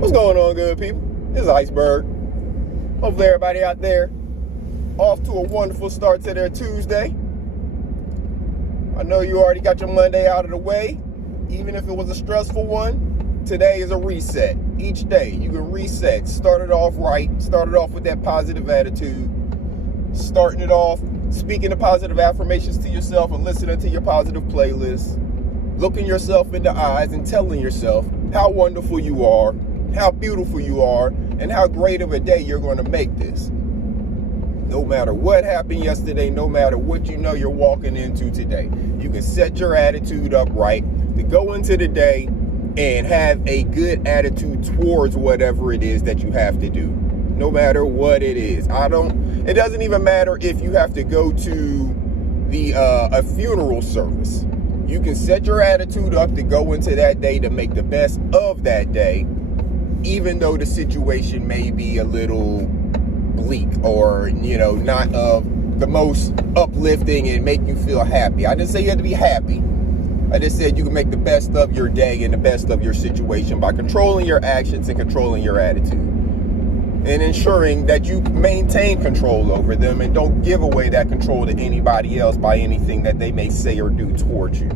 What's going on, good people? This is Iceberg. Hopefully everybody out there off to a wonderful start to their Tuesday. I know you already got your Monday out of the way. Even if it was a stressful one, today is a reset. Each day you can reset. Start it off right. Start it off with that positive attitude. Starting it off, speaking the positive affirmations to yourself and listening to your positive playlist. Looking yourself in the eyes and telling yourself how wonderful you are, how beautiful you are, and how great of a day you're going to make this. No matter what happened yesterday, no matter what you know you're walking into today, you can set your attitude up right to go into the day and have a good attitude towards whatever it is that you have to do, no matter what it is. It doesn't even matter if you have to go to a funeral service. You can set your attitude up to go into that day to make the best of that day, even though the situation may be a little bleak or, not the most uplifting and make you feel happy. I didn't say you had to be happy. I just said you can make the best of your day and the best of your situation by controlling your actions and controlling your attitude. And ensuring that you maintain control over them and don't give away that control to anybody else by anything that they may say or do towards you.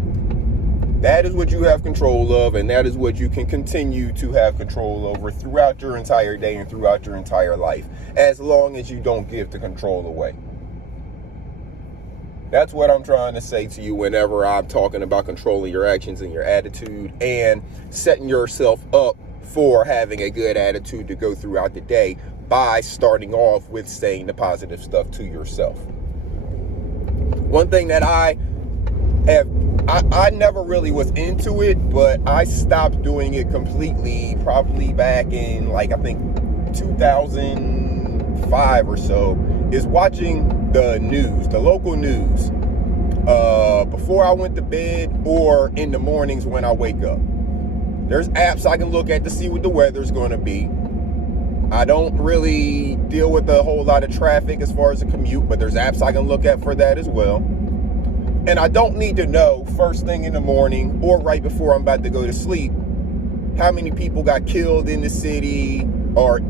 That is what you have control of, and that is what you can continue to have control over throughout your entire day and throughout your entire life, as long as you don't give the control away. That's what I'm trying to say to you whenever I'm talking about controlling your actions and your attitude and setting yourself up for having a good attitude to go throughout the day by starting off with saying the positive stuff to yourself. One thing that I never really was into it, but I stopped doing it completely probably back in I think 2005 or so, is watching the news, the local news, before I went to bed or in the mornings when I wake up. There's apps I can look at to see what the weather's going to be. I don't really deal with a whole lot of traffic as far as a commute, but there's apps I can look at for that as well. And I don't need to know first thing in the morning or right before I'm about to go to sleep how many people got killed in the city or,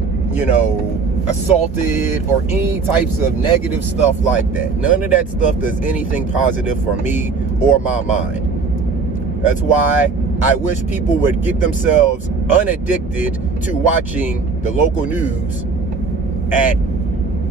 assaulted or any types of negative stuff like that. None of that stuff does anything positive for me or my mind. That's why I wish people would get themselves unaddicted to watching the local news at,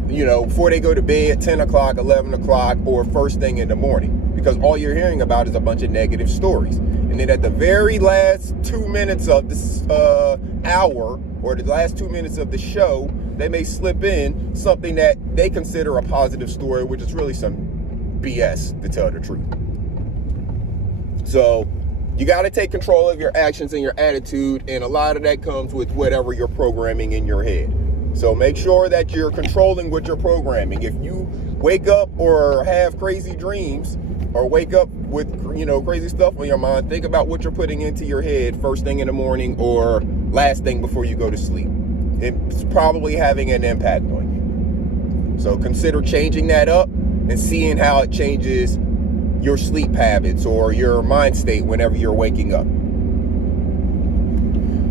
before they go to bed, 10 o'clock, 11 o'clock, or first thing in the morning. Because all you're hearing about is a bunch of negative stories. And then at the very last 2 minutes of this hour, or the last 2 minutes of the show, they may slip in something that they consider a positive story, which is really some BS, to tell the truth. So you got to take control of your actions and your attitude, and a lot of that comes with whatever you're programming in your head. So make sure that you're controlling what you're programming. If you wake up or have crazy dreams or wake up with, crazy stuff on your mind, think about what you're putting into your head first thing in the morning or last thing before you go to sleep. It's probably having an impact on you. So consider changing that up and seeing how it changes your sleep habits or your mind state whenever you're waking up.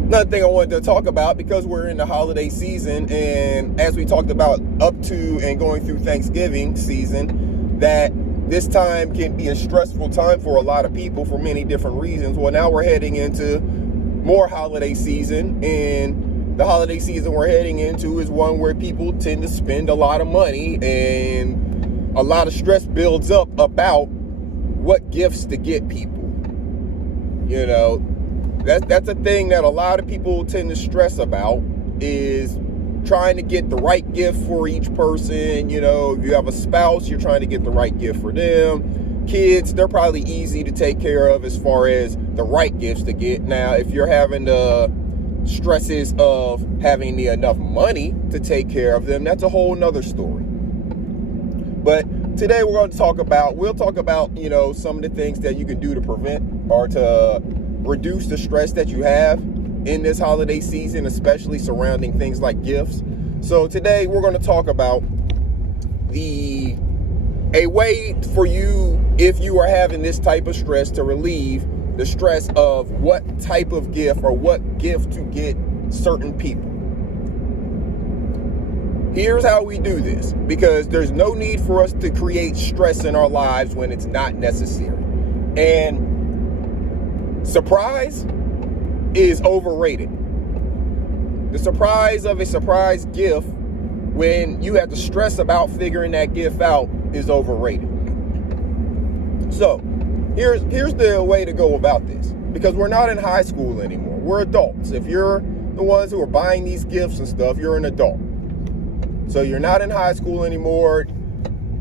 Another thing I wanted to talk about, because we're in the holiday season, and as we talked about up to and going through Thanksgiving season, that this time can be a stressful time for a lot of people for many different reasons. Well, now we're heading into more holiday season, and the holiday season we're heading into is one where people tend to spend a lot of money, and a lot of stress builds up about what gifts to get people. That's a thing that a lot of people tend to stress about, is trying to get the right gift for each person. If you have a spouse, you're trying to get the right gift for them. Kids, they're probably easy to take care of as far as the right gifts to get. Now, if you're having the stresses of having enough money to take care of them, that's a whole nother story. But today we'll talk about, some of the things that you can do to prevent or to reduce the stress that you have in this holiday season, especially surrounding things like gifts. So today we're going to talk about a way for you, if you are having this type of stress, to relieve the stress of what type of gift or what gift to get certain people. Here's how we do this, because there's no need for us to create stress in our lives when it's not necessary. And surprise is overrated. The surprise of a surprise gift, when you have to stress about figuring that gift out, is overrated. So here's the way to go about this, because we're not in high school anymore. We're adults. If you're the ones who are buying these gifts and stuff, you're an adult. So you're not in high school anymore.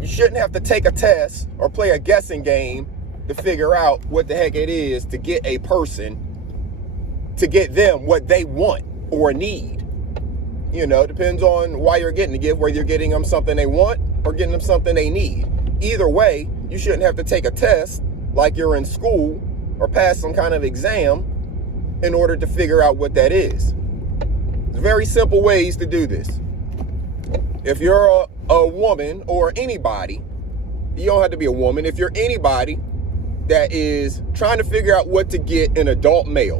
You shouldn't have to take a test or play a guessing game to figure out what the heck it is to get a person, to get them what they want or need. You know, depends on why you're getting the gift, whether you're getting them something they want or getting them something they need. Either way, you shouldn't have to take a test like you're in school or pass some kind of exam in order to figure out what that is. There's very simple ways to do this. If you're a woman or anybody, you don't have to be a woman. If you're anybody that is trying to figure out what to get an adult male,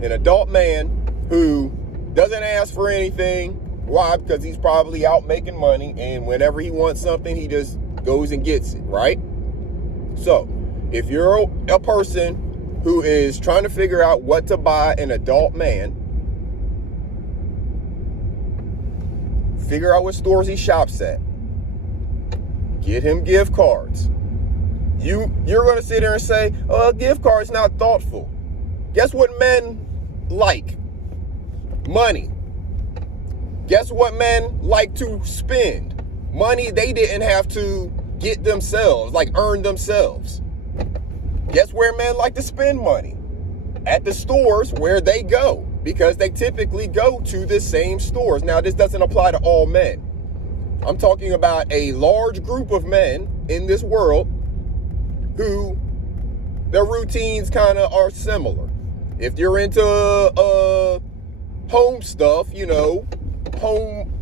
an adult man who doesn't ask for anything. Why? Because he's probably out making money, and whenever he wants something, he just goes and gets it, right? So if you're a person who is trying to figure out what to buy an adult man, figure out what stores he shops at. Get him gift cards. You're going to sit there and say, oh, a gift card's not thoughtful. Guess what men like? Money. Guess what men like to spend? Money they didn't have to get themselves, like earn themselves. Guess where men like to spend money? At the stores where they go, because they typically go to the same stores. Now, this doesn't apply to all men. I'm talking about a large group of men in this world who their routines kind of are similar. If you're into home stuff, you know, home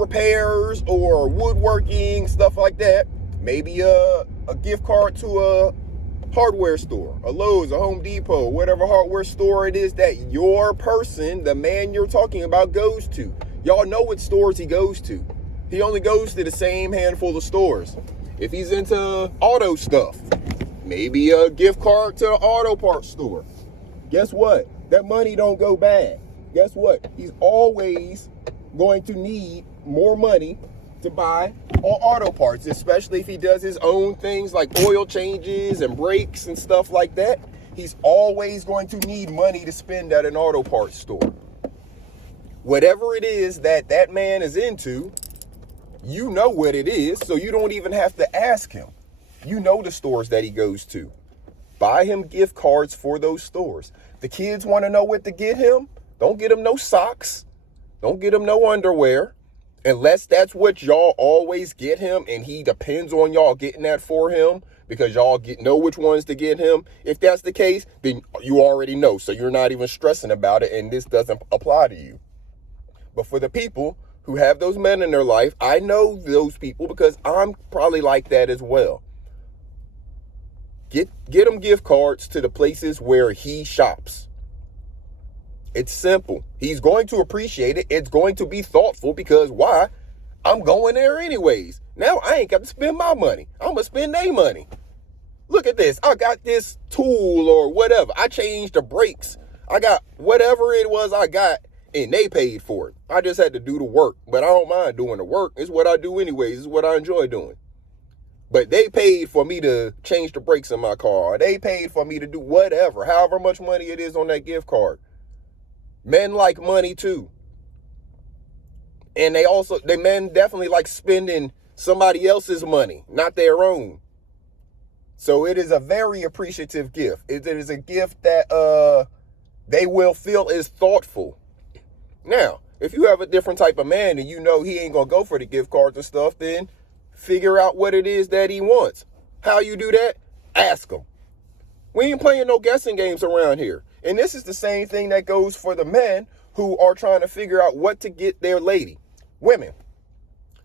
repairs or woodworking, stuff like that, maybe a gift card to a hardware store, a Lowe's, a Home Depot, whatever hardware store it is that your person, the man you're talking about, goes to. Y'all know what stores he goes to. He only goes to the same handful of stores. If he's into auto stuff, maybe a gift card to an auto parts store. Guess what? That money don't go bad. Guess what? He's always going to need more money to buy on auto parts, especially if he does his own things like oil changes and brakes and stuff like that. He's always going to need money to spend at an auto parts store. Whatever it is that that man is into, you know what it is, so you don't even have to ask him. You know the stores that he goes to. Buy him gift cards for those stores. The kids want to know what to get him. Don't get him no socks. Don't get him no underwear. Unless that's what y'all always get him and he depends on y'all getting that for him because y'all know which ones to get him. If that's the case, then you already know. So you're not even stressing about it and this doesn't apply to you. But for the people who have those men in their life, I know those people because I'm probably like that as well. Get him gift cards to the places where he shops. It's simple. He's going to appreciate it. It's going to be thoughtful because why? I'm going there anyways. Now I ain't got to spend my money. I'm going to spend their money. Look at this. I got this tool or whatever. I changed the brakes. I got whatever it was I got and they paid for it. I just had to do the work, but I don't mind doing the work. It's what I do anyways. It's what I enjoy doing. But they paid for me to change the brakes in my car. They paid for me to do whatever, however much money it is on that gift card. Men like money too. And they men definitely like spending somebody else's money, not their own. So it is a very appreciative gift. It is a gift that they will feel is thoughtful. Now, if you have a different type of man and you know he ain't going to go for the gift cards and stuff, then figure out what it is that he wants. How you do that? Ask him. We ain't playing no guessing games around here. And this is the same thing that goes for the men who are trying to figure out what to get their lady. Women,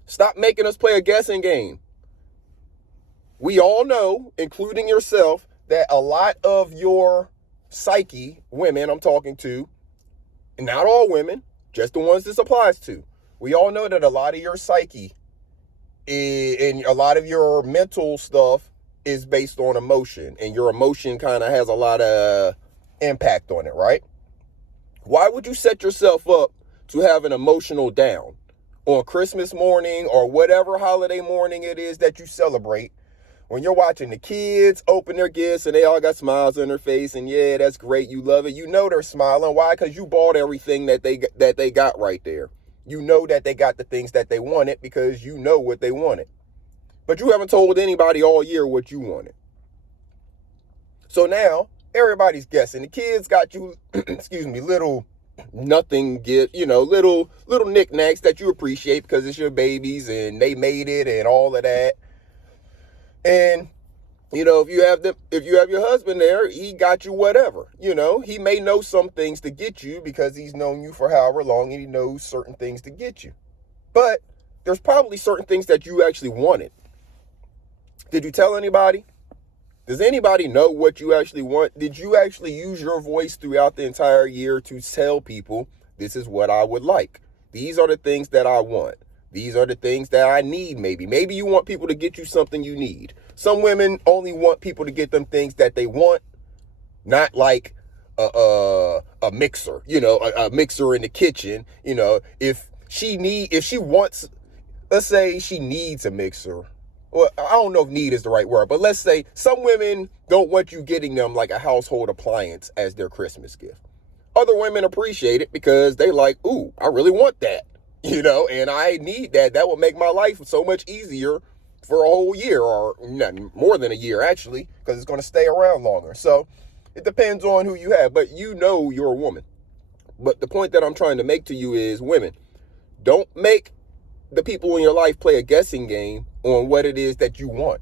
stop making us play a guessing game. We all know, including yourself, that a lot of your psyche, women I'm talking to, And not all women, just the ones this applies to. We all know that a lot of your psyche and a lot of your mental stuff is based on emotion, and your emotion kind of has a lot of impact on it, right? Why would you set yourself up to have an emotional down on Christmas morning or whatever holiday morning it is that you celebrate, when you're watching the kids open their gifts and they all got smiles on their face and yeah, that's great, you love it. You know they're smiling. Why? Because you bought everything that they got right there. You know that they got the things that they wanted because you know what they wanted. But you haven't told anybody all year what you wanted. So now everybody's guessing. The kids got you, little nothing gift, little knickknacks that you appreciate because it's your babies and they made it and all of that. And if you have your husband there, he got you whatever. He may know some things to get you because he's known you for however long and he knows certain things to get you. But there's probably certain things that you actually wanted. Did you tell anybody? Does anybody know what you actually want? Did you actually use your voice throughout the entire year to tell people, this is what I would like? These are the things that I want. These are the things that I need, maybe. Maybe you want people to get you something you need. Some women only want people to get them things that they want, not like a mixer, a mixer in the kitchen. If she wants, let's say she needs a mixer. Well, I don't know if need is the right word, but let's say some women don't want you getting them like a household appliance as their Christmas gift. Other women appreciate it because they like, ooh, I really want that. And I need that. That will make my life so much easier for a whole year, or more than a year, actually, because it's going to stay around longer. So it depends on who you have, but you're a woman. But the point that I'm trying to make to you is, women, don't make the people in your life play a guessing game on what it is that you want.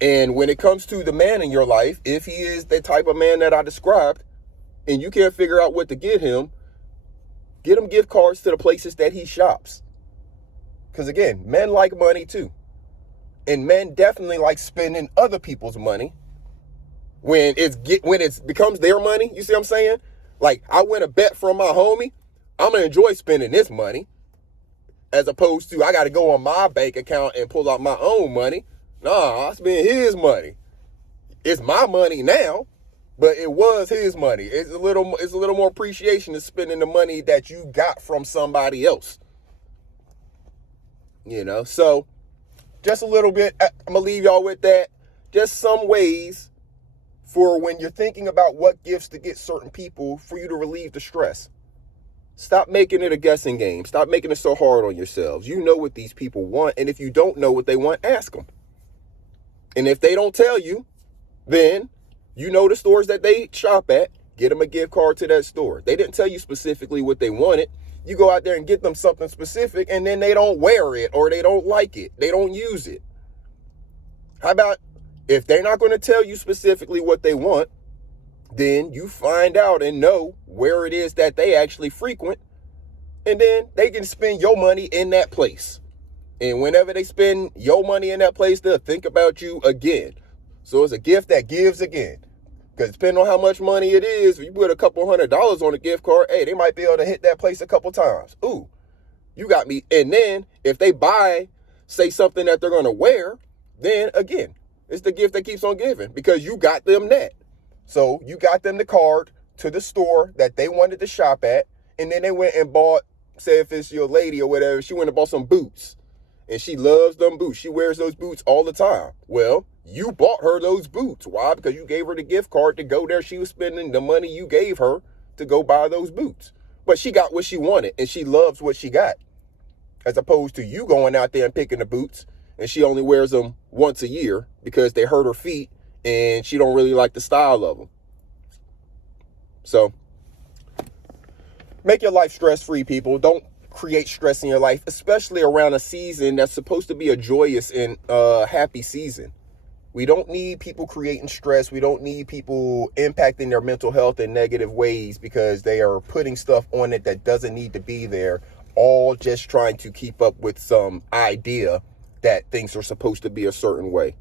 And when it comes to the man in your life, if he is the type of man that I described, and you can't figure out what to get him gift cards to the places that he shops. Because again, men like money too. And men definitely like spending other people's money when it becomes their money. You see what I'm saying? Like, I win a bet from my homie, I'm going to enjoy spending this money, as opposed to I got to go on my bank account and pull out my own money. Nah, I spend his money. It's my money now, but it was his money. It's a little more appreciation to spending the money that you got from somebody else. So just a little bit, I'm going to leave y'all with that. Just some ways for when you're thinking about what gifts to get certain people for you to relieve the stress. Stop making it a guessing game. Stop making it so hard on yourselves. You know what these people want, and if you don't know what they want, ask them. And if they don't tell you, then you know the stores that they shop at, get them a gift card to that store. They didn't tell you specifically what they wanted. You go out there and get them something specific, and then they don't wear it, or they don't like it. They don't use it. How about if they're not going to tell you specifically what they want, then you find out and know where it is that they actually frequent, and then they can spend your money in that place. And whenever they spend your money in that place, they'll think about you again. So it's a gift that gives again. Because depending on how much money it is, if you put a couple $100s on a gift card, hey, they might be able to hit that place a couple times. Ooh, you got me. And then if they buy, say, something that they're going to wear, then again, it's the gift that keeps on giving because you got them that. So you got them the card to the store that they wanted to shop at, and then they went and bought, say if it's your lady or whatever, she went and bought some boots. And she loves them boots. She wears those boots all the time. Well, you bought her those boots. Why? Because you gave her the gift card to go there. She was spending the money you gave her to go buy those boots. But she got what she wanted, and she loves what she got. As opposed to you going out there and picking the boots, and she only wears them once a year because they hurt her feet, and she don't really like the style of them. So, make your life stress-free, people. Don't create stress in your life, especially around a season that's supposed to be a joyous and happy season. We don't need people creating stress. We don't need people impacting their mental health in negative ways because they are putting stuff on it that doesn't need to be there, all just trying to keep up with some idea that things are supposed to be a certain way.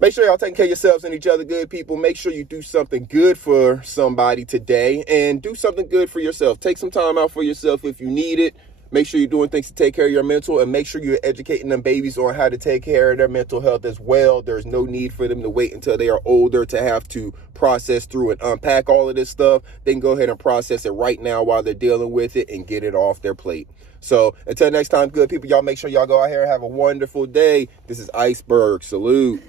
Make sure y'all taking care of yourselves and each other, good people. Make sure you do something good for somebody today and do something good for yourself. Take some time out for yourself if you need it. Make sure you're doing things to take care of your mental, and make sure you're educating them babies on how to take care of their mental health as well. There's no need for them to wait until they are older to have to process through and unpack all of this stuff. They can go ahead and process it right now while they're dealing with it and get it off their plate. So until next time, good people, y'all make sure y'all go out here and have a wonderful day. This is Iceberg. Salute.